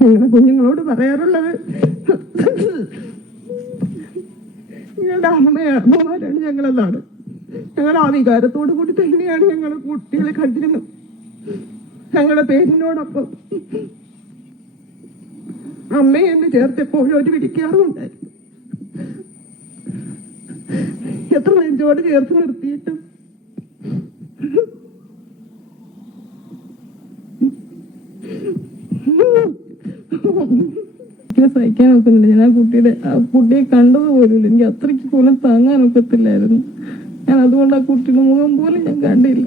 ഞങ്ങളുടെ കുഞ്ഞുങ്ങളോട് പറയാറുള്ളത്, ഞങ്ങളുടെ അമ്മമാരാണ് ഞങ്ങളെന്നാണ്. ഞങ്ങൾ ആ വികാരത്തോടു കൂടി തന്നെയാണ് ഞങ്ങൾ കുട്ടികളെ കണ്ടിരുന്നത്. ഞങ്ങളുടെ പേരിനോടൊപ്പം അമ്മയെ എന്ന് ചേർത്ത് എപ്പോഴും ഒരു വിളിക്കാറുണ്ടായിരുന്നു. എത്ര നെഞ്ചോട് ചേർത്ത് നിർത്തിയിട്ടും സഹിക്കാൻ ഒക്കുന്നില്ല. ഞാൻ ആ കുട്ടിയെ കണ്ടത് പോലും എനിക്ക് അത്രയ്ക്ക് പോലും താങ്ങാൻ ഒക്കത്തില്ലായിരുന്നു. ഞാൻ അതുകൊണ്ട് ആ കുട്ടിയുടെ മുഖം പോലും ഞാൻ കണ്ടില്ല.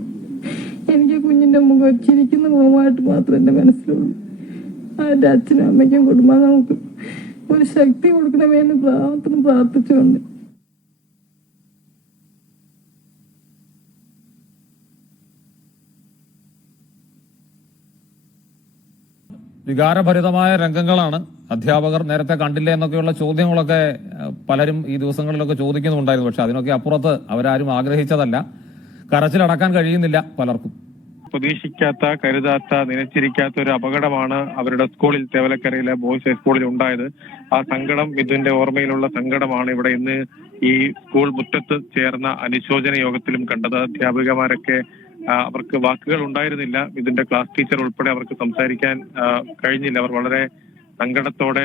എനിക്ക് കുഞ്ഞിന്റെ മുഖം ചിരിക്കുന്ന മുഖമായിട്ട് മാത്രം എന്റെ മനസ്സിലുള്ളൂ. അതിന്റെ അച്ഛനും അമ്മയ്ക്കും കുടുംബാംഗങ്ങൾക്കും ഒരു ശക്തി കൊടുക്കണമെന്ന് പ്രാർത്ഥിച്ചുകൊണ്ട് വികാരഭരിതമായ രംഗങ്ങളാണ്. അധ്യാപകർ നേരത്തെ കണ്ടില്ല എന്നൊക്കെയുള്ള ചോദ്യങ്ങളൊക്കെ പലരും ഈ ദിവസങ്ങളിലൊക്കെ ചോദിക്കുന്നുണ്ടായിരുന്നു. പക്ഷെ അതിനൊക്കെ അപ്പുറത്ത് അവരാരും ആഗ്രഹിച്ചതല്ല. കരച്ചിലടക്കാൻ കഴിയുന്നില്ല പലർക്കും. പ്രതീക്ഷിക്കാത്ത, കരുതാത്ത, നനച്ചിരിക്കാത്ത ഒരു അപകടമാണ് അവരുടെ സ്കൂളിൽ, തേവലക്കരയിലെ ബോയ്സ് ഹൈസ്കൂളിൽ ഉണ്ടായത്. ആ സങ്കടം, മിഥുന്റെ ഓർമ്മയിലുള്ള സങ്കടമാണ് ഇവിടെ ഇന്ന് ഈ സ്കൂൾ മുറ്റത്ത് ചേർന്ന അനുശോചന യോഗത്തിലും കണ്ടത്. അധ്യാപികമാരൊക്കെ അവർക്ക് വാക്കുകൾ ഉണ്ടായിരുന്നില്ല. ഇതിന്റെ ക്ലാസ് ടീച്ചർ ഉൾപ്പെടെ അവർക്ക് സംസാരിക്കാൻ കഴിഞ്ഞില്ല. അവർ വളരെ സങ്കടത്തോടെ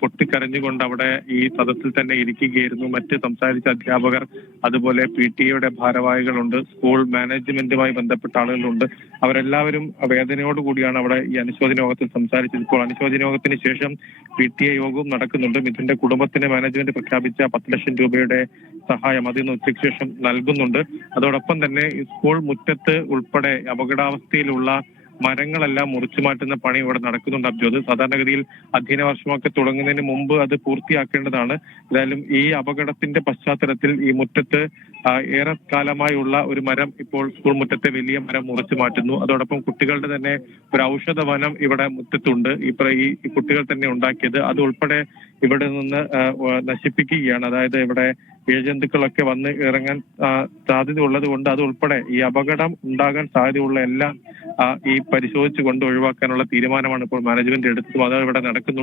പൊട്ടിക്കരഞ്ഞുകൊണ്ട് അവിടെ ഈ സദസ്സിൽ തന്നെ ഇരിക്കുകയായിരുന്നു. മറ്റ് സംസാരിച്ച അധ്യാപകർ, അതുപോലെ PTA ഭാരവാഹികളുണ്ട്, സ്കൂൾ മാനേജ്മെന്റുമായി ബന്ധപ്പെട്ട ആളുകളുണ്ട്. അവരെല്ലാവരും വേദനയോടുകൂടിയാണ് അവിടെ ഈ അനുശോചന യോഗത്തിൽ സംസാരിച്ചത്. ഇപ്പോൾ അനുശോചന യോഗത്തിന് ശേഷം PTA യോഗവും നടക്കുന്നുണ്ട്. മിഥുന്റെ കുടുംബത്തിന് മാനേജ്മെന്റ് പ്രഖ്യാപിച്ച 10 ലക്ഷം രൂപയുടെ സഹായം അതിന് ഉച്ചയ്ക്ക് ശേഷം നൽകുന്നുണ്ട്. അതോടൊപ്പം തന്നെ ഈ സ്കൂൾ മുറ്റത്ത് ഉൾപ്പെടെ അപകടാവസ്ഥയിലുള്ള മരങ്ങളെല്ലാം മുറിച്ചു മാറ്റുന്ന പണി ഇവിടെ നടക്കുന്നുണ്ട്. അബ്ജോദ്, സാധാരണഗതിയിൽ അധ്യയന വർഷമൊക്കെ തുടങ്ങുന്നതിന് മുമ്പ് അത് പൂർത്തിയാക്കേണ്ടതാണ്. ഏതായാലും ഈ അപകടത്തിന്റെ പശ്ചാത്തലത്തിൽ ഈ മുറ്റത്ത് ഏറെ കാലമായുള്ള ഒരു മരം ഇപ്പോൾ സ്കൂൾ മുറ്റത്തെ വലിയ മരം മുറിച്ചു മാറ്റുന്നു. അതോടൊപ്പം കുട്ടികളുടെ തന്നെ ഒരു ഔഷധ വനം ഇവിടെ മുറ്റത്തുണ്ട്. ഈ കുട്ടികൾ തന്നെ ഉണ്ടാക്കിയത്. അത് ഉൾപ്പെടെ ഇവിടെ നിന്ന് നശിപ്പിക്കുകയാണ്. അതായത് ഇവിടെ ഇഴജന്തുക്കളൊക്കെ വന്ന് ഇറങ്ങാൻ സാധ്യത ഉള്ളത് കൊണ്ട് അത് ഉൾപ്പെടെ ഈ അപകടം ഉണ്ടാകാൻ സാധ്യതയുള്ള എല്ലാം ഈ പരിശോധിച്ചുകൊണ്ട് ഒഴിവാക്കാനുള്ള തീരുമാനമാണ് ഇപ്പോൾ മാനേജ്മെന്റ് എടുത്തത്. അത് ഇവിടെ നടക്കുന്നുണ്ട്.